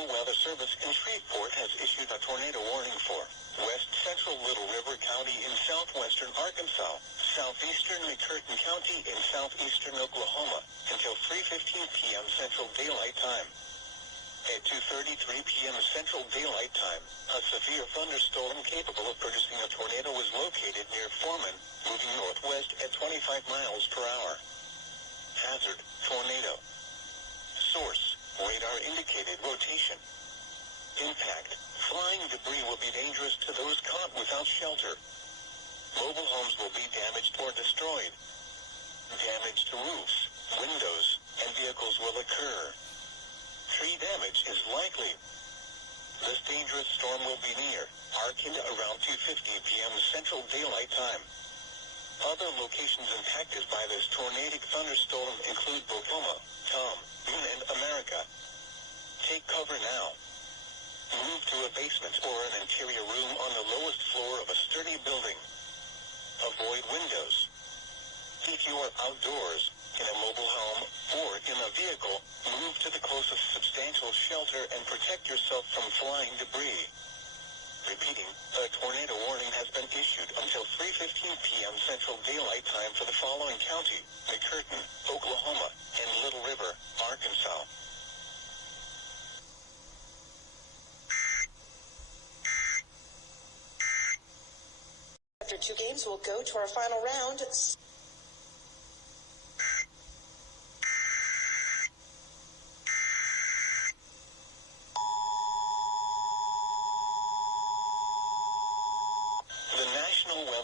National Weather Service in Shreveport has issued a tornado warning for west central Little River County in southwestern Arkansas, southeastern McCurtain County in southeastern Oklahoma until 3:15 p.m. Central Daylight Time. At 2:33 p.m. Central Daylight Time, a severe thunderstorm capable of producing a tornado was located near Foreman, moving northwest at 25 miles per hour. Hazard, tornado. Source, radar indicated rotation. Impact, flying debris will be dangerous to those caught without shelter. Mobile homes will be damaged or destroyed. Damage to roofs, windows, and vehicles will occur. Tree damage is likely. This dangerous storm will be near Arkansas around 2:50 p.m. Central Daylight Time. Other locations impacted by this tornadic thunderstorm include Oklahoma, Tom, Boone, and America. Take cover now. Move to a basement or an interior room on the lowest floor of a sturdy building. Avoid windows. If you are outdoors, in a mobile home, or in a vehicle, move to the closest substantial shelter and protect yourself from flying debris. Repeating, a tornado warning has been issued until 3:15 p.m. Central Daylight Time for the following county: McCurtain, Oklahoma, and Little River, Arkansas. After two games, we'll go to our final round.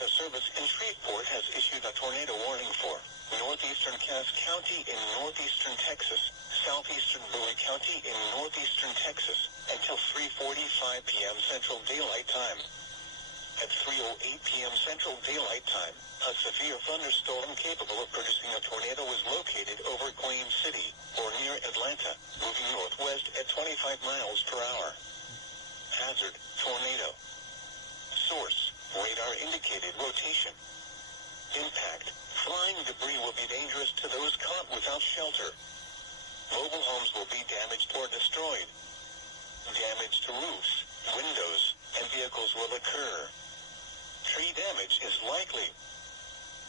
Service in Shreveport has issued a tornado warning for northeastern Cass County in northeastern Texas, southeastern Bowie County in northeastern Texas, until 3:45 p.m. Central Daylight Time. At 3:08 p.m. Central Daylight Time, a severe thunderstorm capable of producing a tornado was located over Queen City, or near Atlanta, moving northwest at 25 miles per hour. Hazard, tornado. Source, radar indicated rotation. Impact, flying debris will be dangerous to those caught without shelter. Mobile homes will be damaged or destroyed. Damage to roofs, windows, and vehicles will occur. Tree damage is likely.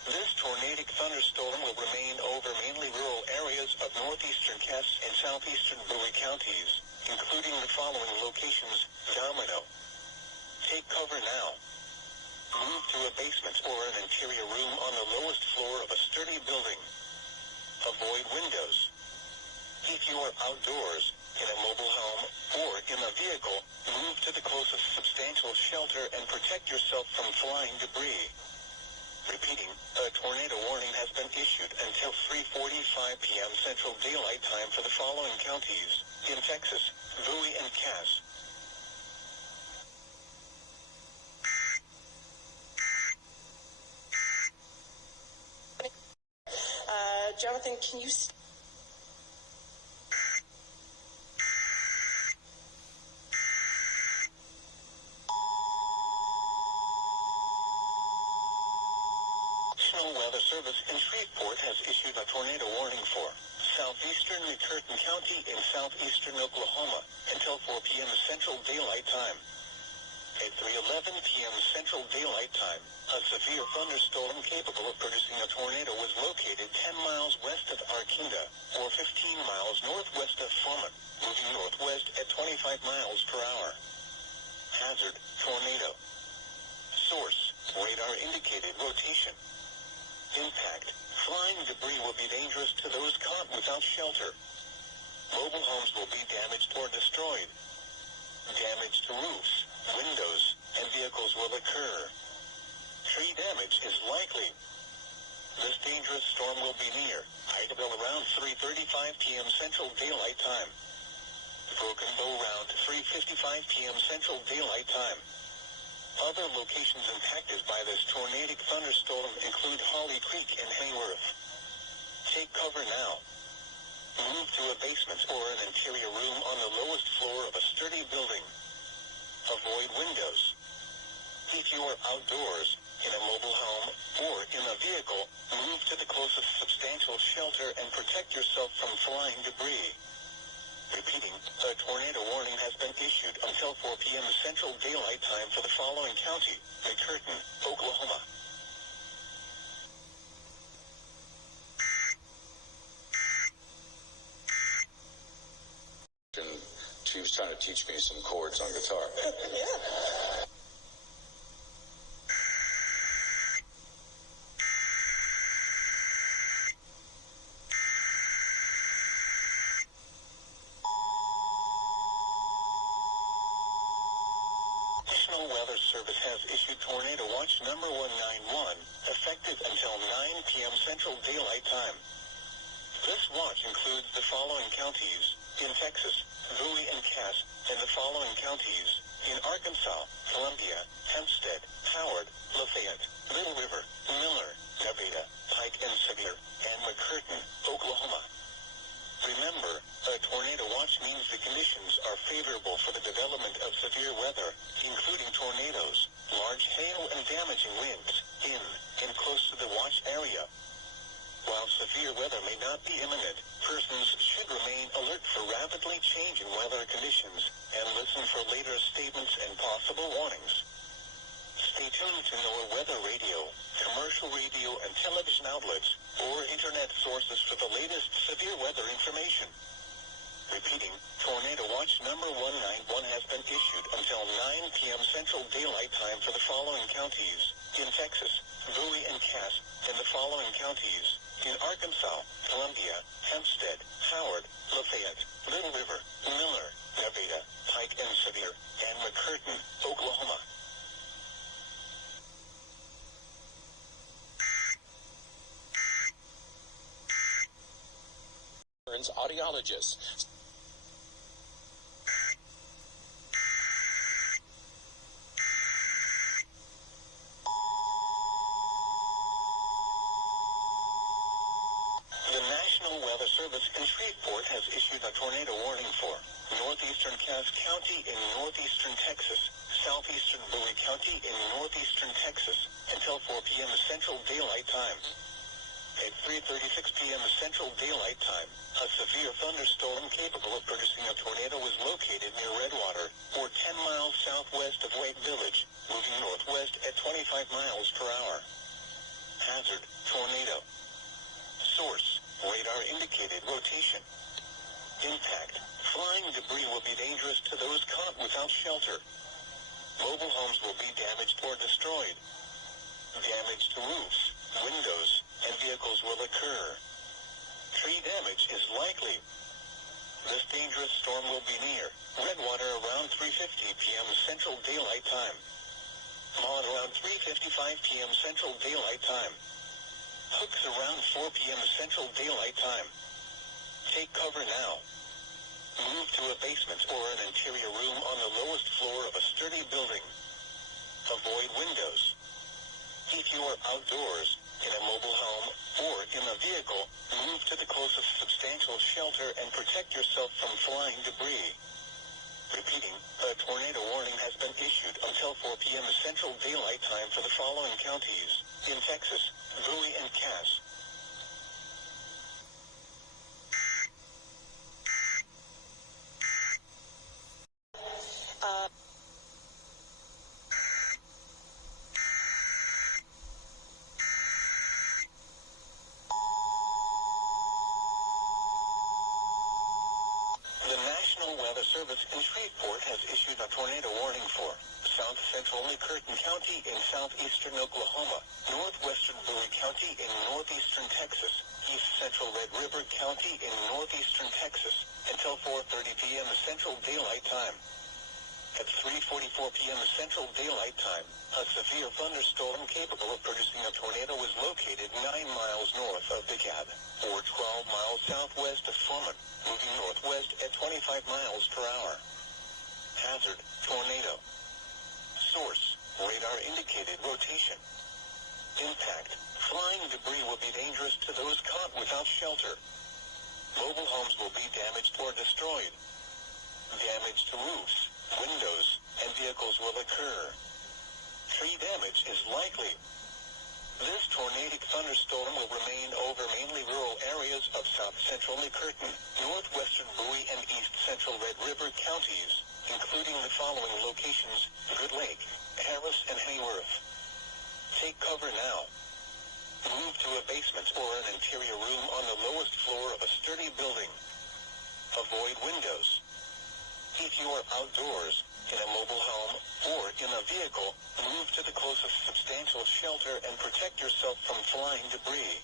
This tornadic thunderstorm will remain over mainly rural areas of northeastern Cass and southeastern Bowie counties, including the following locations: Domino. Take cover now. Move to a basement or an interior room on the lowest floor of a sturdy building. Avoid windows. If you are outdoors, in a mobile home, or in a vehicle, move to the closest substantial shelter and protect yourself from flying debris. Repeating, a tornado warning has been issued until 3:45 p.m. Central Daylight Time for the following counties: in Texas, Bowie and Cass. Jonathan, can you... National Weather Service in Shreveport has issued a tornado warning for southeastern McCurtain County in southeastern Oklahoma until 4 p.m. Central Daylight Time. At 3:11 p.m. Central Daylight Time, a severe thunderstorm capable of producing a tornado was located 10 miles west of Arkansas, or 15 miles northwest of Foreman, moving northwest at 25 miles per hour. Hazard, tornado. Source, radar indicated rotation. Impact, flying debris will be dangerous to those caught without shelter. Mobile homes will be damaged or destroyed. Damage to roofs, windows, and vehicles will occur. Tree damage is likely. This dangerous storm will be near Idabel around 3:35 p.m. Central Daylight Time. Broken Bow around 3:55 p.m. Central Daylight Time. Other locations impacted by this tornadic thunderstorm include Holly Creek and Hayworth. Take cover now. Move to a basement or an interior room on the lowest floor of a sturdy building. Avoid windows. If you are outdoors, in a mobile home, or in a vehicle, move to the closest substantial shelter and protect yourself from flying debris. Repeating, a tornado warning has been issued until 4 p.m. Central Daylight Time for the following county: McCurtain, Oklahoma. She was trying to teach me some chords on guitar. Yeah. National Weather Service has issued Tornado Watch number 191, effective until 9 p.m. Central Daylight Time. This watch includes the following counties: in Texas, Bowie and Cass, and the following counties: in Arkansas, Columbia, Hempstead, Howard, Lafayette, Little River, Miller, Nevada, Pike and Sevier, and McCurtain, Oklahoma. Remember, a tornado watch means the conditions are favorable for the development of severe weather, including tornadoes, large hail and damaging winds, in and close to the watch area. While severe weather may not be imminent, persons should remain alert for rapidly changing weather conditions and listen for later statements and possible warnings. Stay tuned to NOAA Weather Radio, commercial radio and television outlets, or internet sources for the latest severe weather information. Repeating, Tornado Watch number 191 has been issued until 9 p.m. Central Daylight Time for the following counties: in Texas, Bowie and Cass, and the following counties: in Arkansas, Columbia, Hempstead, Howard, Lafayette, Little River, Miller, Nevada, Pike and Sevier, and McCurtain, Oklahoma. Audiologist. The National Weather Service in Shreveport has issued a tornado warning for northeastern Cass County in northeastern Texas, southeastern Bowie County in northeastern Texas, until 4 p.m. Central Daylight Time. At 3:36 p.m. Central Daylight Time, a severe thunderstorm capable of producing a tornado was located near Redwater, or 10 miles southwest of White Village, moving northwest at 25 miles per hour. Hazard: tornado. Source: radar indicated rotation. Impact: flying debris will be dangerous to those caught without shelter. Mobile homes will be damaged or destroyed. Damage to roofs, windows, and vehicles will occur. Tree damage is likely. This dangerous storm will be near Redwater around 3:50 p.m. Central Daylight Time. Maud around 3:55 p.m. Central Daylight Time. Hooks around 4 p.m. Central Daylight Time. Take cover now. Move to a basement or an interior room on the lowest floor of a sturdy building. Avoid windows. If you are outdoors, in a mobile home, or in a vehicle, move to the closest substantial shelter and protect yourself from flying debris. Repeating, a tornado warning has been issued until 4 p.m. Central Daylight Time for the following counties: in Texas, Bowie and Cass. Service in Shreveport has issued a tornado warning for south central McCurtain County in southeastern Oklahoma, northwestern Bowie County in northeastern Texas, east central Red River County in northeastern Texas, until 4:30 p.m. Central Daylight Time. At 3:44 p.m. Central Daylight Time, a severe thunderstorm capable of producing a tornado was located 9 miles north of DeKalb, or 12 miles southwest of Foreman, moving northwest at 25 miles per hour. Hazard: tornado. Source: radar indicated rotation. Impact: flying debris will be dangerous to those caught without shelter. Mobile homes will be damaged or destroyed. Damage to roofs, windows, and vehicles will occur. Tree damage is likely. This tornadic thunderstorm will remain over mainly rural areas of south-central McCurtain, northwestern Bowie, and east-central Red River counties, including the following locations: Good Lake, Harris, and Hayworth. Take cover now. Move to a basement or an interior room on the lowest floor of a sturdy building. Avoid windows. If you are outdoors, in a mobile home, or in a vehicle, move to the closest substantial shelter and protect yourself from flying debris.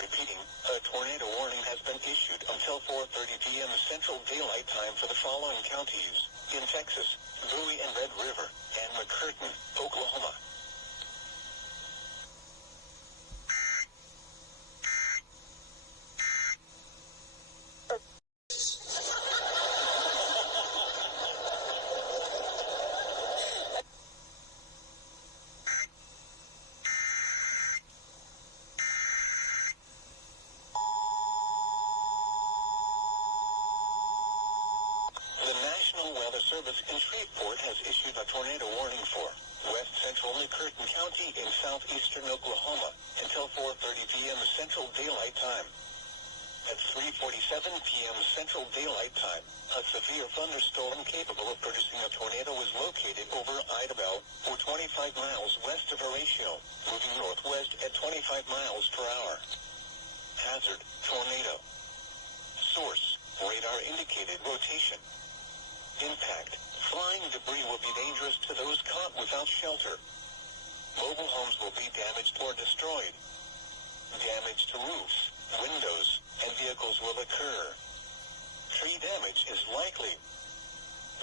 Repeating, a tornado warning has been issued until 4:30 p.m. Central Daylight Time for the following counties: in Texas, Bowie and Red River, and McCurtain, Oklahoma. Service in Shreveport has issued a tornado warning for west central McCurtain County in southeastern Oklahoma until 4:30 p.m. Central Daylight Time. At 3:47 p.m. Central Daylight Time, a severe thunderstorm capable of producing a tornado was located over Idabel, or 25 miles west of Horatio, moving northwest at 25 miles per hour. Hazard: tornado. Source: radar indicated rotation. Impact: flying debris will be dangerous to those caught without shelter. Mobile homes will be damaged or destroyed. Damage to roofs, windows, and vehicles will occur. Tree damage is likely.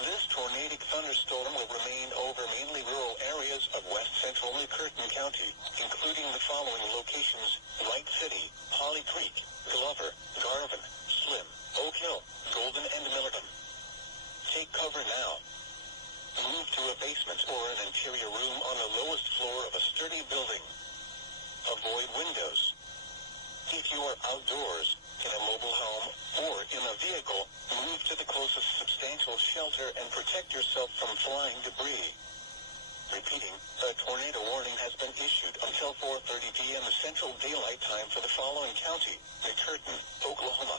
This tornadic thunderstorm will remain over mainly rural areas of west central McCurtain County, including the following locations: Light City, Holly Creek, Glover, Garvin, Slim, Oak Hill, Golden, and Millerton. Take cover now. Move to a basement or an interior room on the lowest floor of a sturdy building. Avoid windows. If you are outdoors, in a mobile home, or in a vehicle, move to the closest substantial shelter and protect yourself from flying debris. Repeating, a tornado warning has been issued until 4:30 p.m. Central Daylight Time for the following county: McCurtain, Oklahoma.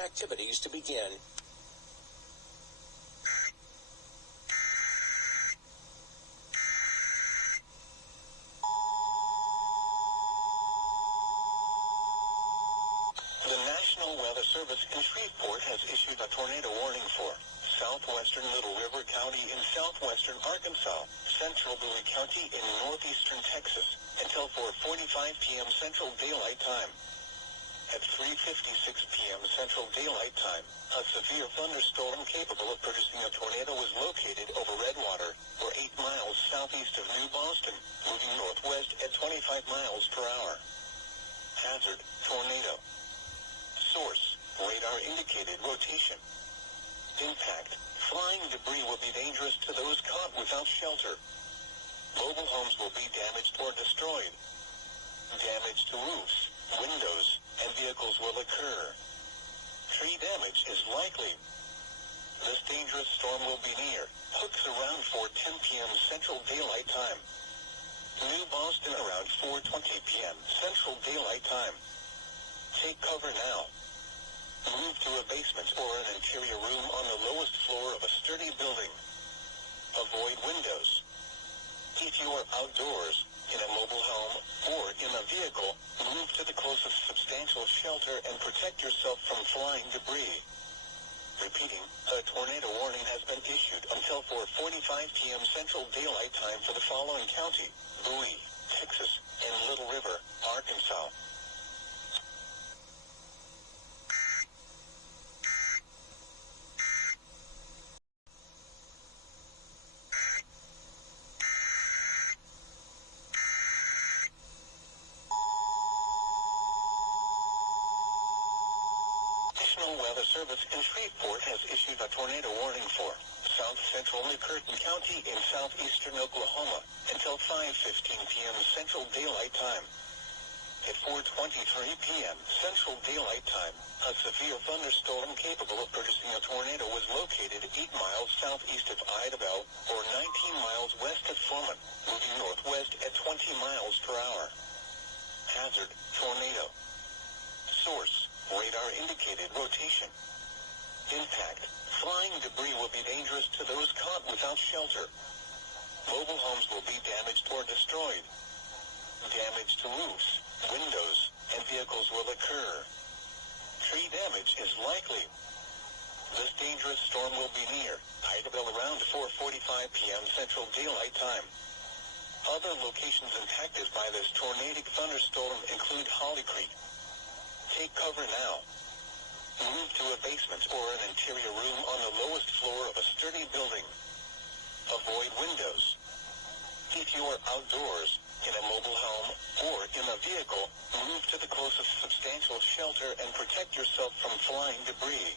Activities to begin. The National Weather Service in Shreveport has issued a tornado warning for southwestern Little River County in southwestern Arkansas, central Bowie County in northeastern Texas, until 4:45 p.m. Central Daylight Time. At 3:56 p.m. Central Daylight Time, a severe thunderstorm capable of producing a tornado was located over Redwater, or 8 miles southeast of New Boston, moving northwest at 25 miles per hour. Hazard: tornado. Source: radar indicated rotation. Impact: flying debris will be dangerous to those caught without shelter. Mobile homes will be damaged or destroyed. Damage to roofs, windows, and vehicles will occur. Tree damage is likely. This dangerous storm will be near Hooks around 4:10 p.m. Central Daylight Time. New Boston around 4:20 p.m. Central Daylight Time. Take cover now. Move to a basement or an interior room on the lowest floor of a sturdy building. Avoid windows. If you are outdoors, in a mobile home, or in a vehicle, move to the closest substantial shelter and protect yourself from flying debris. Repeating, a tornado warning has been issued until 4:45 p.m. Central Daylight Time for the following county: Bowie, Texas, and Little River, Arkansas. Weather Service in Shreveport has issued a tornado warning for south central McCurtain County in southeastern Oklahoma until 5:15 p.m. Central Daylight Time. At 4:23 p.m. Central Daylight Time, a severe thunderstorm capable of producing a tornado was located 8 miles southeast of Idabel, or 19 miles west of Foreman, moving northwest at 20 miles per hour. Hazard, tornado. Source, radar indicated rotation. Impact, flying debris will be dangerous to those caught without shelter. Mobile homes will be damaged or destroyed. Damage to roofs, windows, and vehicles will occur. Tree damage is likely. This dangerous storm will be near Idabel around 4:45 p.m. Central Daylight Time. Other locations impacted by this tornadic thunderstorm include Holly Creek. Take cover now. Move to a basement or an interior room on the lowest floor of a sturdy building. Avoid windows. If you are outdoors, in a mobile home, or in a vehicle, move to the closest substantial shelter and protect yourself from flying debris.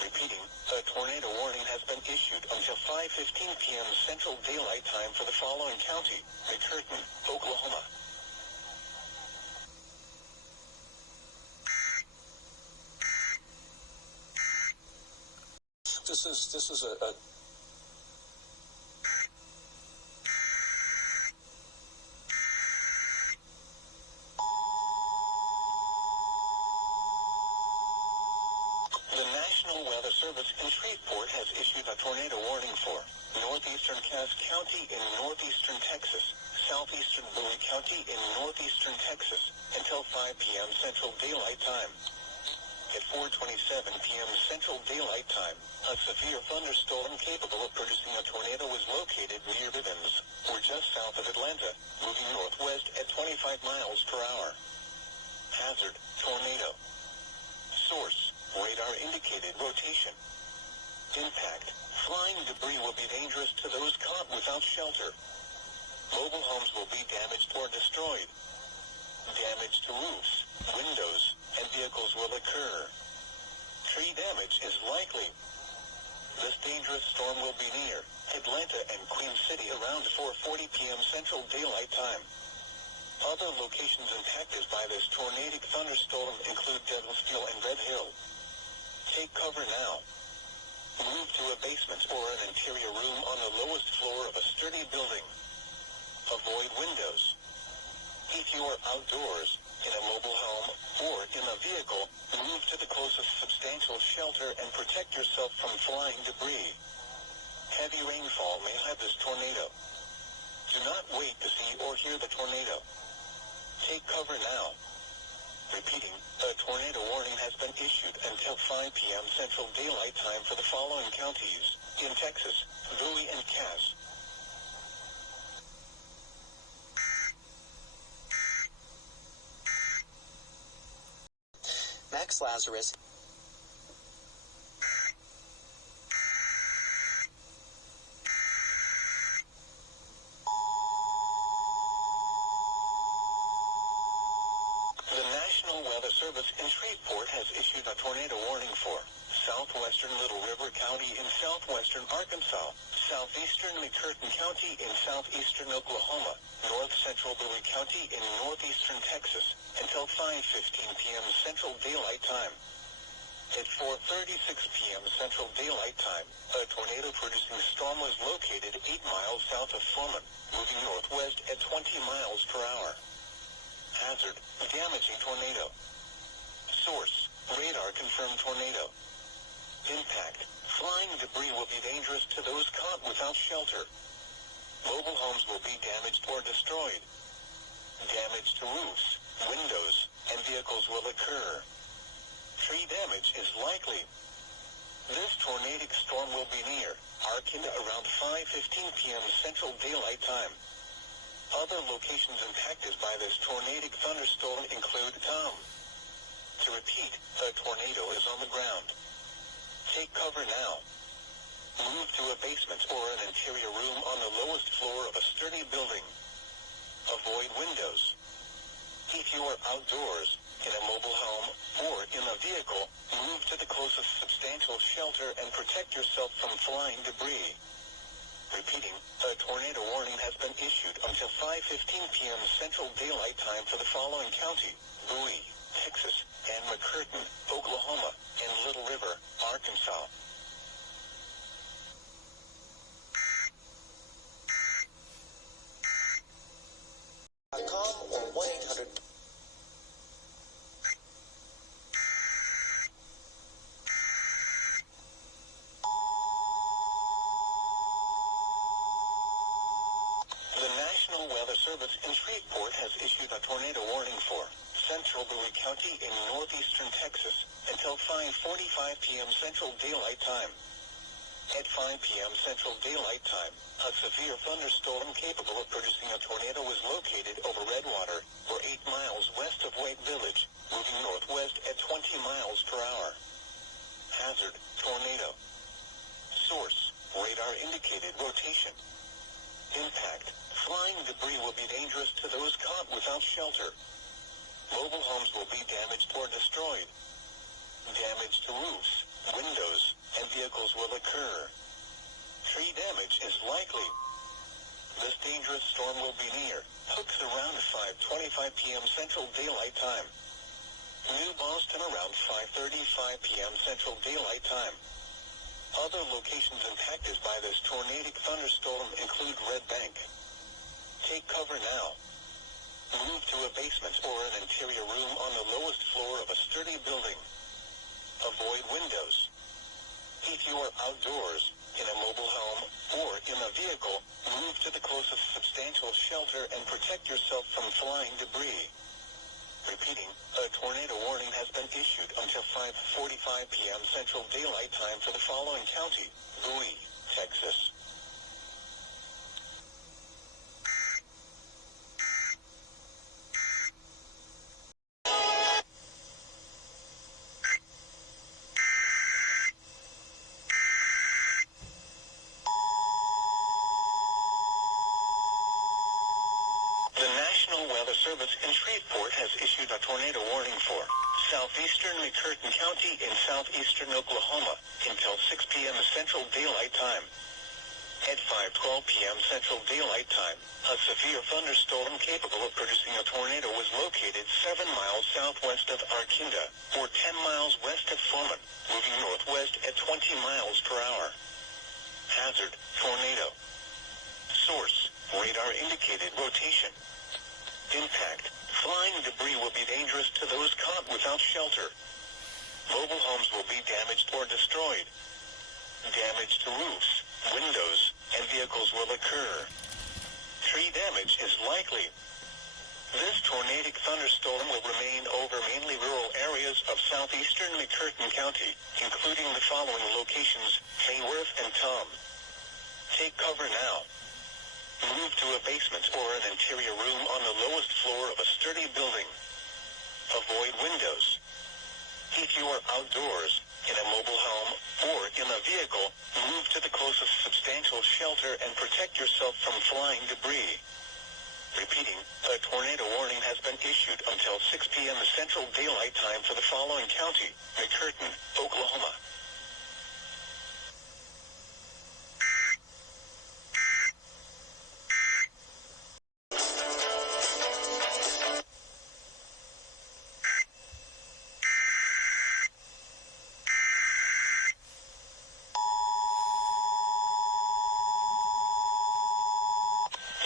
Repeating, a tornado warning has been issued until 5:15 p.m. Central Daylight Time for the following county: McCurtain, Oklahoma. This is a The National Weather Service in Shreveport has issued a tornado warning for northeastern Cass County in northeastern Texas, southeastern Bowie County in northeastern Texas, until 5 p.m. Central Daylight Time. At 4:27 p.m. Central Daylight Time, a severe thunderstorm capable of producing a tornado was located near Bivens, or just south of Atlanta, moving northwest at 25 miles per hour. Hazard, tornado. Source, radar indicated rotation. Impact, flying debris will be dangerous to those caught without shelter. Mobile homes will be damaged or destroyed. Damage to roofs, windows, and vehicles will occur. Tree damage is likely. This dangerous storm will be near Atlanta and Queen City around 4:40 p.m. Central Daylight Time. Other locations impacted by this tornadic thunderstorm include Devonsville and Red Hill. Take cover now. Move to a basement or an interior room on the lowest floor of a sturdy building. Avoid windows. If you are outdoors, in a mobile home, or in a vehicle, move to the closest substantial shelter and protect yourself from flying debris. Heavy rainfall may have this tornado. Do not wait to see or hear the tornado. Take cover now. Repeating, a tornado warning has been issued until 5 p.m. Central Daylight Time for the following counties: in Texas, Bowie and Cass. Max Lazarus. The National Weather Service in Shreveport has issued a tornado warning for southwestern Little River County in southwestern Arkansas, southeastern McCurtain County in southeastern Oklahoma, north central Bowie County in northeastern Texas, until 5:15 p.m. Central Daylight Time. At 4:36 p.m. Central Daylight Time, a tornado-producing storm was located 8 miles south of Foreman, moving northwest at 20 miles per hour. Hazard, damaging tornado. Source, radar confirmed tornado. Impact, flying debris will be dangerous to those caught without shelter. Mobile homes will be damaged or destroyed. Damage to roofs, windows, and vehicles will occur. Tree damage is likely. This tornadic storm will be near Arkansas around 5:15 p.m. Central Daylight Time. Other locations impacted by this tornadic thunderstorm include Tom. To repeat, a tornado is on the ground. Take cover now. Move to a basement or an interior room on the lowest floor of a sturdy building. Avoid windows. If you are outdoors, in a mobile home, or in a vehicle, move to the closest substantial shelter and protect yourself from flying debris. Repeating, a tornado warning has been issued until 5:15 p.m. Central Daylight Time for the following county: Bowie, Texas, and McCurtain, Oklahoma, and Little River, Arkansas. .com or 1-800. The National Weather Service in Shreveport has issued a tornado warning for central Bowie County in northeastern Texas until 5:45 p.m. Central Daylight Time. At 5 p.m. Central Daylight Time, a severe thunderstorm capable of producing a tornado was located over Redwater, or 8 miles west of White Village, moving northwest at 20 miles per hour. Hazard, tornado. Source, radar indicated rotation. Impact, flying debris will be dangerous to those caught without shelter. Mobile homes will be damaged or destroyed. Damage to roofs, windows, and vehicles will occur. Tree damage is likely. This dangerous storm will be near Hooks around 5:25 p.m. Central Daylight Time. New Boston around 5:35 p.m. Central Daylight Time. Other locations impacted by this tornadic thunderstorm include Red Bank. Take cover now. Move to a basement or an interior room on the lowest floor of a sturdy building. Avoid windows. If you are outdoors, in a mobile home, or in a vehicle, move to the closest substantial shelter and protect yourself from flying debris. Repeating, a tornado warning has been issued until 5:45 p.m. Central Daylight Time for the following county: Bowie, Texas. The National Weather Service in Shreveport has issued a tornado warning for southeastern McCurtain County in southeastern Oklahoma until 6 p.m. Central Daylight Time. At 5:12 p.m. Central Daylight Time, a severe thunderstorm capable of producing a tornado was located 7 miles southwest of Arkinda, or 10 miles west of Foreman, moving northwest at 20 miles per hour. Hazard, tornado. Source, radar indicated rotation. Impact, flying debris will be dangerous to those caught without shelter. Mobile homes will be damaged or destroyed. Damage to roofs, windows, and vehicles will occur. Tree damage is likely. This tornadic thunderstorm will remain over mainly rural areas of southeastern McCurtain County, including the following locations: Mayworth and Tom. Take cover now. Move to a basement or an interior room on the lowest floor of a sturdy building. Avoid windows. If you are outdoors, in a mobile home, or in a vehicle, move to the closest substantial shelter and protect yourself from flying debris. Repeating, a tornado warning has been issued until 6 p.m. Central Daylight Time for the following county: McCurtain, Oklahoma.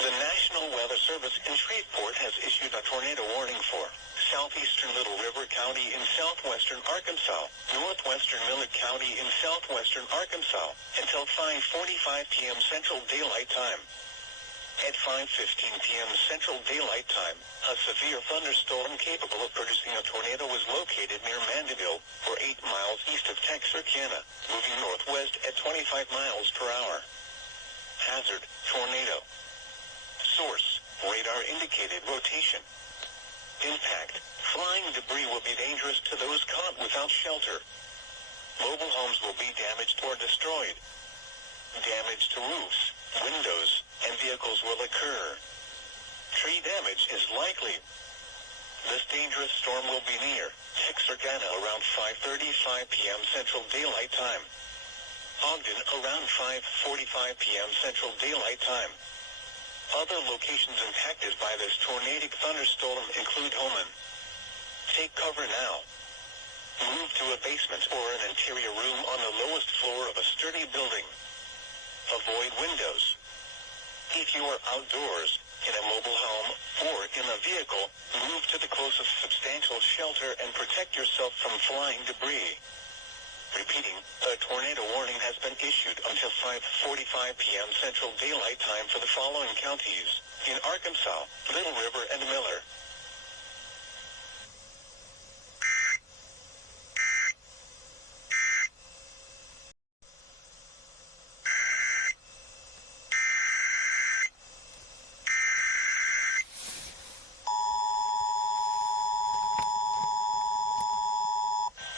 The National Weather Service in Shreveport has issued a tornado warning for southeastern Little River County in southwestern Arkansas, northwestern Millett County in southwestern Arkansas, until 5:45 p.m. Central Daylight Time. At 5:15 p.m. Central Daylight Time, a severe thunderstorm capable of producing a tornado was located near Mandeville, or 8 miles east of Texarkana, moving northwest at 25 miles per hour. Hazard, tornado. Source, radar indicated rotation. Impact, flying debris will be dangerous to those caught without shelter. Mobile homes will be damaged or destroyed. Damage to roofs, windows, and vehicles will occur. Tree damage is likely. This dangerous storm will be near Texarkana around 5:35 p.m. Central Daylight Time. Ogden around 5:45 p.m. Central Daylight Time. Other locations impacted by this tornadic thunderstorm include Holman. Take cover now. Move to a basement or an interior room on the lowest floor of a sturdy building. Avoid windows. If you are outdoors, in a mobile home, or in a vehicle, move to the closest substantial shelter and protect yourself from flying debris. Repeating, a tornado warning has been issued until 5:45 p.m. Central Daylight Time for the following counties: in Arkansas, Little River, and Miller.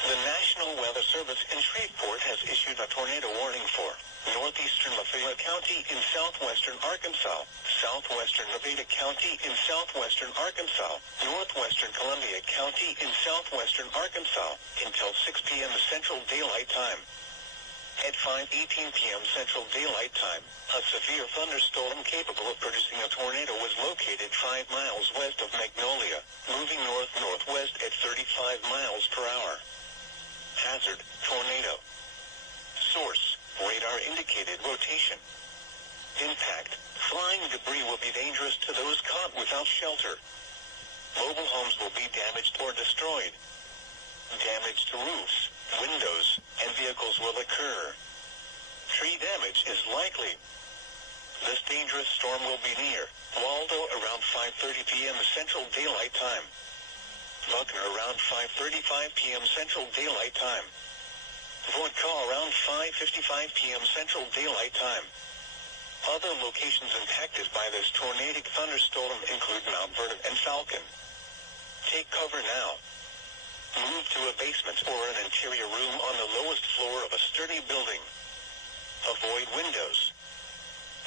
The National Weather Service in Shreveport has issued a tornado warning for northeastern Lafayette County in southwestern Arkansas, southwestern Nevada County in southwestern Arkansas, northwestern Columbia County in southwestern Arkansas until 6 p.m. Central Daylight Time. At 5:18 p.m. Central Daylight Time, a severe thunderstorm capable of producing a tornado was located 5 miles west of Magnolia, moving north-northwest at 35 miles per hour. Hazard, tornado. Source, radar indicated rotation. Impact, flying debris will be dangerous to those caught without shelter. Mobile homes will be damaged or destroyed. Damage to roofs, windows, and vehicles will occur. Tree damage is likely. This dangerous storm will be near Waldo around 5:30 p.m. Central Daylight Time. Buckner around 5:35 p.m. Central Daylight Time. Vodka around 5:55 p.m. Central Daylight Time. Other locations impacted by this tornadic thunderstorm include Mount Vernon and Falcon. Take cover now. Move to a basement or an interior room on the lowest floor of a sturdy building. Avoid windows.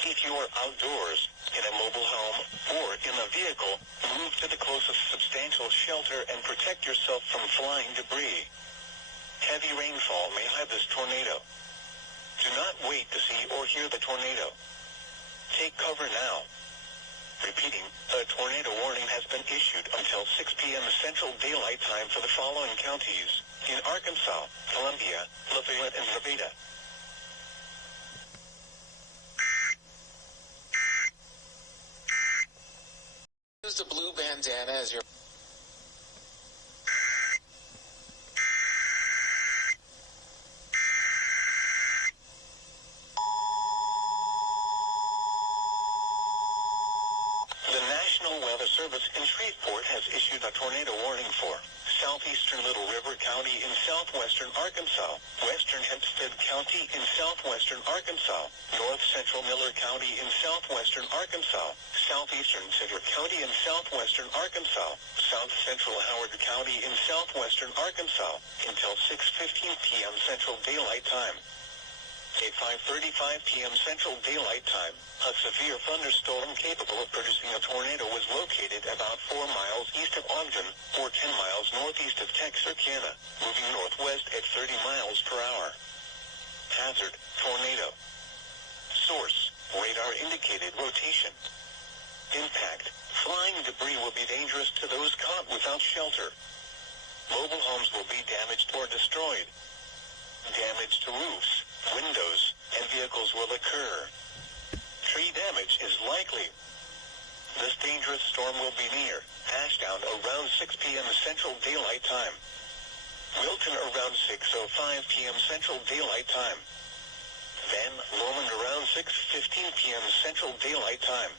If you are outdoors, in a mobile home, or in a vehicle, move to the closest substantial shelter and protect yourself from flying debris. Heavy rainfall may hide this tornado. Do not wait to see or hear the tornado. Take cover now. Repeating, a tornado warning has been issued until 6 p.m. Central Daylight Time for the following counties: in Arkansas, Columbia, Lafayette, and Nevada. Use the blue bandana as your... The National Weather Service in Shreveport has issued a tornado warning for southeastern Little River County in southwestern Arkansas, western Hempstead County in southwestern Arkansas, north central Miller County in southwestern Arkansas, southeastern Cedar County in southwestern Arkansas, south central Howard County in southwestern Arkansas until 6:15 p.m. Central Daylight Time. At 5:35 p.m. Central Daylight Time, a severe thunderstorm capable of producing a tornado was located about 4 miles east of Ogden, or 10 miles northeast of Texarkana, moving northwest at 30 miles per hour. Hazard, tornado. Source, radar indicated rotation. Impact, flying debris will be dangerous to those caught without shelter. Mobile homes will be damaged or destroyed. Damage to roofs, windows, and vehicles will occur. Tree damage is likely. This dangerous storm will be near Ashdown around 6 p.m. Central Daylight Time. Wilton around 6:05 p.m. Central Daylight Time. Then Lormond around 6:15 p.m. Central Daylight Time.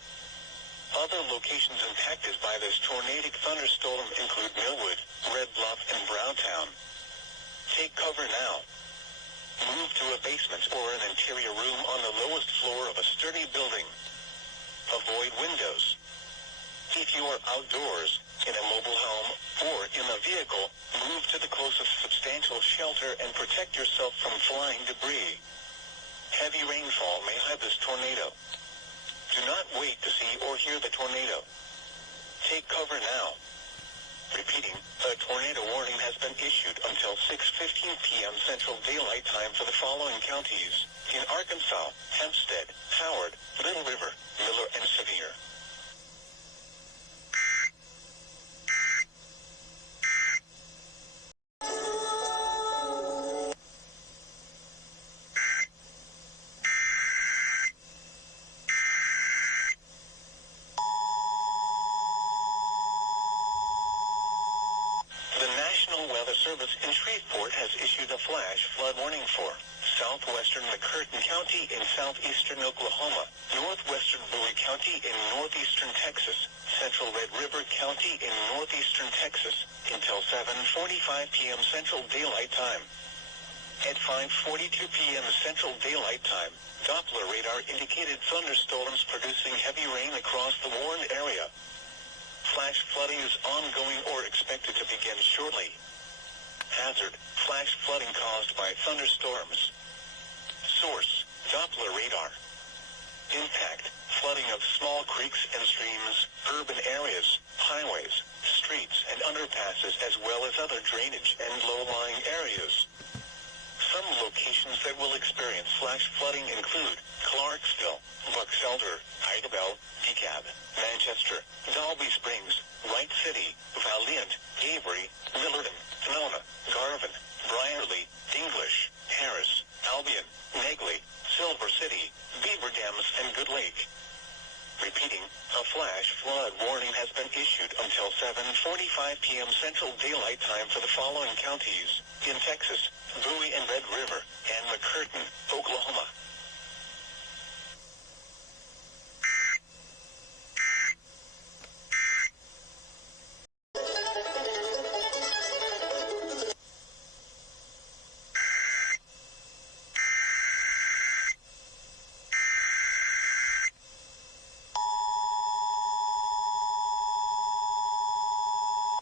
Other locations impacted by this tornadic thunderstorm include Millwood, Red Bluff, and Browntown. Take cover now. Move to a basement or an interior room on the lowest floor of a sturdy building. Avoid windows. If you are outdoors, in a mobile home, or in a vehicle, move to the closest substantial shelter and protect yourself from flying debris. Heavy rainfall may hide this tornado. Do not wait to see or hear the tornado. Take cover now. Repeating, a tornado warning has been issued until 6:15 p.m. Central Daylight Time for the following counties: in Arkansas, Hempstead, Howard, Little River, Miller, and Sevier. The National Weather Service in Shreveport has issued a flash flood warning for southwestern McCurtain County in southeastern Oklahoma, northwestern Bowie County in northeastern Texas, central Red River County in northeastern Texas, until 7:45 p.m. Central Daylight Time. At 5:42 p.m. Central Daylight Time, Doppler radar indicated thunderstorms producing heavy rain across the warned area. Flash flooding is ongoing or expected to begin shortly. Hazard: flash flooding caused by thunderstorms. Source: Doppler radar. Impact: flooding of small creeks and streams, urban areas, highways, streets, and underpasses, as well as other drainage and low-lying areas. Some locations that will experience flash flooding include Clarksville, Bucks Elder, Idabel, DeKalb, Manchester, Dalby Springs, Wright City, Valiant, Avery, Millerton, Sonoma, Garvin, Brierly, English, Harris, Albion, Negley, Silver City, Beaver Dams, and Good Lake. Repeating, a flash flood warning has been issued until 7:45 p.m. Central Daylight Time for the following counties: in Texas, Bowie and Red River, and McCurtain, Oklahoma.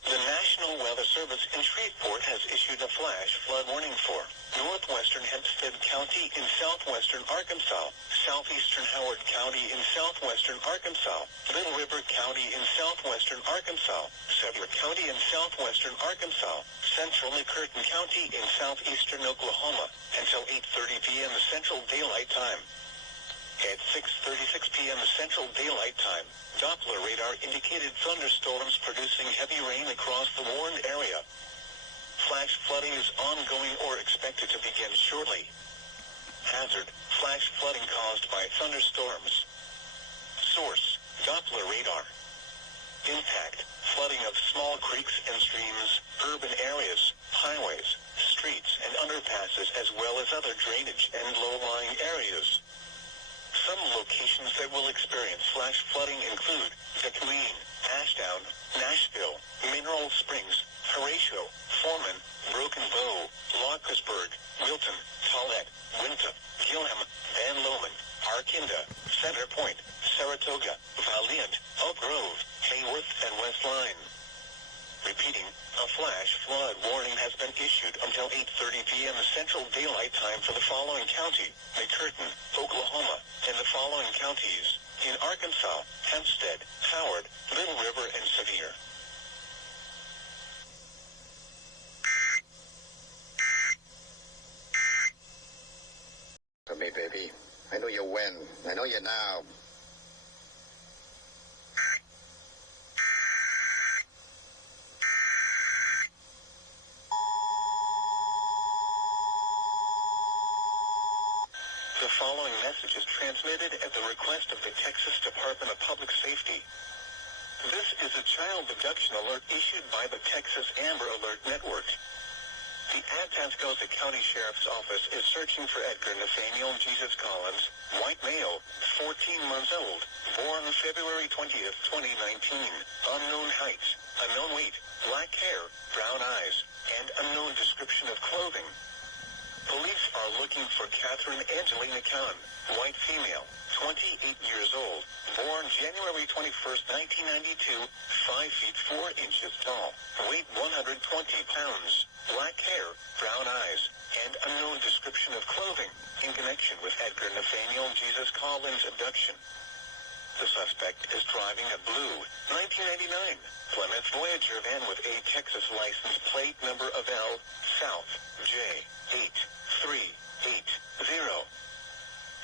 The National Weather Service in Shreveport has issued a flash flood warning for northwestern Hempstead County in southwestern Arkansas, southeastern Howard County in southwestern Arkansas, Little River County in southwestern Arkansas, Sevier County in southwestern Arkansas, central McCurtain County in southeastern Oklahoma, until 8:30 p.m. Central Daylight Time. At 6:36 p.m. Central Daylight Time, Doppler radar indicated thunderstorms producing heavy rain across the warned area. Flash flooding is ongoing or expected to begin shortly. Hazard: flash flooding caused by thunderstorms. Source: Doppler radar. Impact: flooding of small creeks and streams, urban areas, highways, streets, and underpasses, as well as other drainage and low-lying areas. Some locations that will experience flash flooding include Tacooine, Ashdown, Nashville, Mineral Springs, Horatio, Foreman, Broken Bow, Lockersburg, Wilton, Tollet, Winter, Gilham, Van Loman, Arkinda, Center Point, Saratoga, Valiant, Oak Grove, Hayworth, and West Line. Repeating, a flash flood warning has been issued until 8:30 p.m. Central Daylight Time for the following county: McCurtain, Oklahoma, and the following counties: in Arkansas, Hempstead, Howard, Little River, and Sevier. For me, baby. I know you win. I know you now. The following message is transmitted at the request of the Texas Department of Public Safety. This is a child abduction alert issued by the Texas Amber Alert Network. The Atascosa County Sheriff's Office is searching for Edgar Nathaniel Jesus Collins, white male, 14 months old, born February 20th, 2019, unknown height, unknown weight, black hair, brown eyes, and unknown description of clothing. Police are looking for Catherine Angelina Kahn, white female, 28 years old, born January 21st, 1992, 5 feet 4 inches tall, weight 120 pounds, black hair, brown eyes, and unknown description of clothing, in connection with Edgar Nathaniel Jesus Collins' abduction. The suspect is driving a blue 1999 Plymouth Voyager van with a Texas license plate number of L South J8380.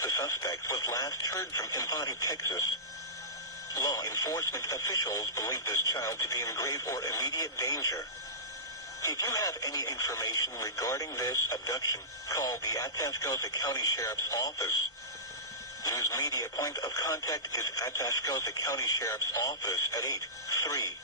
The suspect was last heard from in Body, Texas. Law enforcement officials believe this child to be in grave or immediate danger. If you have any information regarding this abduction, call the Atascosa County Sheriff's Office. News media point of contact is Atascosa County Sheriff's Office at 830